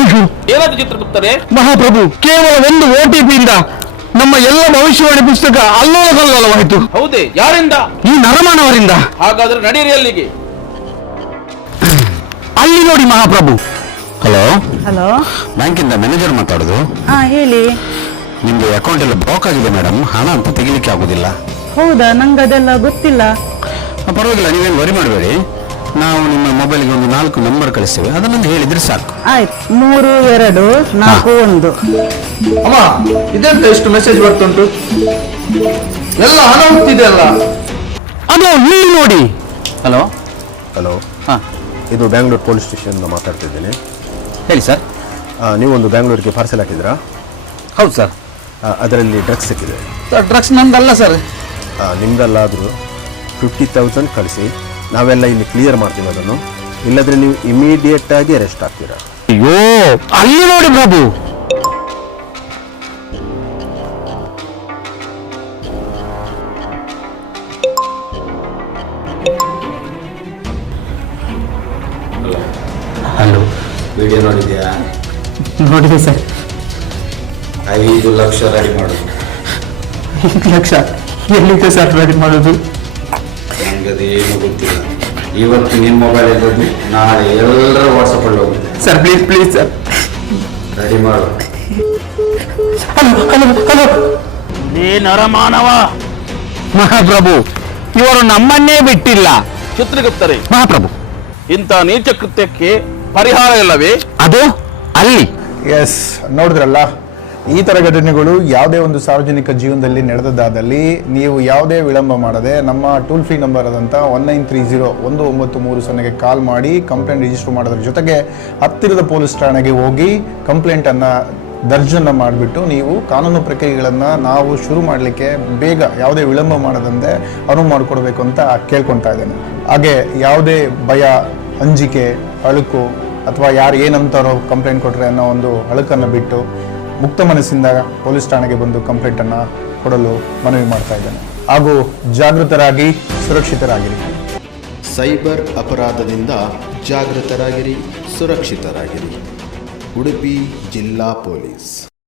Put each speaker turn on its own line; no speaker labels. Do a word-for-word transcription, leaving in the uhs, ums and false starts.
ಏನಾದ್ರು ಚಿತ್ರಗುಪ್ತರೇ?
ಮಹಾಪ್ರಭು, ಕೇವಲ ಒಂದು ಓ ಟಿ ಪಿಯಿಂದ ನಮ್ಮ ಎಲ್ಲ ಭವಿಷ್ಯವಾಣಿ ಪುಸ್ತಕ ಅಲ್ಲೋಲ ಕಲ್ಲೋಲವಾಯಿತು.
ಹೌದೇ? ಯಾರಿಂದ?
ಈ ನರಮಾನವರಿಂದ.
ಹಾಗಾದ್ರೆ ನಡೀರಿ ಅಲ್ಲಿಗೆ.
ಅಲ್ಲಿ ನೋಡಿ ಮಹಾಪ್ರಭು.
ಹಲೋ
ಹಲೋ,
ಬ್ಯಾಂಕಿಂದ ಮ್ಯಾನೇಜರ್ ಮಾತಾಡೋದು.
ಹಾ ಹೇಳಿ.
ನಿಮ್ದು ಅಕೌಂಟ್ ಎಲ್ಲ ಬ್ಲಾಕ್ ಆಗಿದೆ ಮೇಡಮ್, ಹಣ ಅಂತ ತೆಗಿಲಿಕ್ಕೆ ಆಗುದಿಲ್ಲ.
ಹೌದಾ? ನಂಗೆ ಅದೆಲ್ಲ ಗೊತ್ತಿಲ್ಲ.
ಪರವಾಗಿಲ್ಲ, ನೀವೇನು ವರಿ ಮಾಡಬೇಡಿ. ನಾವು ನಿಮ್ಮ ಮೊಬೈಲ್ಗೆ ಒಂದು ನಾಲ್ಕು ನಂಬರ್ ಕಳಿಸ್ತೇವೆ, ಅದನ್ನೊಂದು ಹೇಳಿದ್ರೆ ಸಾಕು.
ಆಯ್ತು, ಮೂರು ಎರಡು ನಾಲ್ಕು ಒಂದು.
ಅಮ್ಮ, ಇದೆಂತ ಎಷ್ಟು ಮೆಸೇಜ್ ಬರ್ತುಂಟು? ಎಲ್ಲ ಹಣ ಹೋಗ್ತಿದೆ ಅಲ್ಲ.
ಅದು ಇಲ್ಲಿ ನೋಡಿ.
ಹಲೋ
ಹಲೋ,
ಹಾಂ,
ಇದು ಬ್ಯಾಂಗ್ಳೂರು ಪೊಲೀಸ್ ಸ್ಟೇಷನ್ ಮಾತಾಡ್ತಿದ್ದೀನಿ.
ಹೇಳಿ ಸರ್.
ನೀವು ಒಂದು ಬ್ಯಾಂಗ್ಳೂರಿಗೆ ಪಾರ್ಸೆಲ್ ಹಾಕಿದ್ರಾ?
ಹೌದು ಸರ್.
ಅದರಲ್ಲಿ ಡ್ರಗ್ಸ್ ಸಿಕ್ಕಿದೆ.
ಸರ್ ಡ್ರಗ್ಸ್ ನಂದಲ್ಲ ಸರ್.
ನಿಮ್ದಲ್ಲಾದರೂ ಫಿಫ್ಟಿ ತೌಸಂಡ್ ಕಳಿಸಿ, ನಾವೆಲ್ಲ ಇಲ್ಲಿ ಕ್ಲಿಯರ್ ಮಾಡ್ತೀವಿ ಅದನ್ನು. ಇಲ್ಲದ್ರೆ ನೀವು ಇಮಿಡಿಯೇಟ್ ಆಗಿ ಅರೆಸ್ಟ್ ಆಗ್ತೀರಾ.
ಅಯ್ಯೋ, ಅಲ್ಲಿ ನೋಡಿ ಪ್ರಭು.
ಹಲೋ, ವಿಡಿಯೋ ನೋಡಿದ್ಯಾ?
ನೋಡಿದೆ ಸರ್.
ಐದು ಲಕ್ಷ ರೆಡಿ ಮಾಡೋದು.
ಐದು ಲಕ್ಷ ಎಲ್ಲಿದೆ ಸರ್ ರೆಡಿ ಮಾಡೋದು?
ನನಗದು ಏನು ಗೊತ್ತಿಲ್ಲ. ಇವತ್ತು ನಿಮ್ಮ ಮೊಬೈಲ್ ಇದ್ದದ್ದು ನಾಳೆ ಎಲ್ಲರ ವಾಟ್ಸಪ್ಪಲ್ಲಿ ಹೋಗುತ್ತೆ.
Sir please please sir,
ready ಮಾಡು.
Hello hello hello. ಏ ನರಮಾನವ ಮಹಾಪ್ರಭು, ಇವರು ನಮ್ಮನ್ನೇ ಬಿಟ್ಟಿಲ್ಲ.
ಚಿತ್ರಗುಪ್ತರೇ,
ಮಹಾಪ್ರಭು,
ಇಂಥ ನೀಚ ಕೃತ್ಯಕ್ಕೆ ಪರಿಹಾರ ಇಲ್ಲವೇ?
ಅದು ಅಲ್ಲಿ.
ಎಸ್, ನೋಡಿದ್ರಲ್ಲ, ಈ ಥರ ಘಟನೆಗಳು ಯಾವುದೇ ಒಂದು ಸಾರ್ವಜನಿಕ ಜೀವನದಲ್ಲಿ ನಡೆದದ್ದಾದಲ್ಲಿ ನೀವು ಯಾವುದೇ ವಿಳಂಬ ಮಾಡದೆ ನಮ್ಮ ಟೋಲ್ ಫ್ರೀ ನಂಬರ್ ಆದಂಥ ಒನ್ ನೈನ್ ತ್ರೀ ಜೀರೋ ಒಂದು ಒಂಬತ್ತು ಮೂರು ಸೊನ್ನೆಗೆ ಕಾಲ್ ಮಾಡಿ ಕಂಪ್ಲೇಂಟ್ ರಿಜಿಸ್ಟರ್ ಮಾಡೋದ್ರ ಜೊತೆಗೆ ಹತ್ತಿರದ ಪೊಲೀಸ್ ಠಾಣೆಗೆ ಹೋಗಿ ಕಂಪ್ಲೇಂಟನ್ನು ದರ್ಜನ್ನು ಮಾಡಿಬಿಟ್ಟು ನೀವು ಕಾನೂನು ಪ್ರಕ್ರಿಯೆಗಳನ್ನು ನಾವು ಶುರು ಮಾಡಲಿಕ್ಕೆ ಬೇಗ ಯಾವುದೇ ವಿಳಂಬ ಮಾಡದಂತೆ ಅನುವು ಮಾಡಿಕೊಡ್ಬೇಕು ಅಂತ ಕೇಳ್ಕೊತಾ ಇದ್ದೇನೆ. ಹಾಗೆ ಯಾವುದೇ ಭಯ, ಅಂಜಿಕೆ, ಅಳುಕು ಅಥವಾ ಯಾರು ಏನಂತಾರೋ ಕಂಪ್ಲೇಂಟ್ ಕೊಟ್ಟರೆ ಅನ್ನೋ ಒಂದು ಅಳುಕನ್ನು ಬಿಟ್ಟು ಮುಕ್ತ ಮನಸ್ಸಿಂದ ಪೊಲೀಸ್ ಠಾಣೆಗೆ ಬಂದು ಕಂಪ್ಲೇಂಟನ್ನು ಕೊಡಲು ಮನವಿ ಮಾಡ್ತಾ ಇದ್ದೇನೆ. ಹಾಗೂ ಜಾಗೃತರಾಗಿ ಸುರಕ್ಷಿತರಾಗಿರಿ.
ಸೈಬರ್ ಅಪರಾಧದಿಂದ ಜಾಗೃತರಾಗಿರಿ, ಸುರಕ್ಷಿತರಾಗಿರಿ. ಉಡುಪಿ ಜಿಲ್ಲಾ ಪೊಲೀಸ್.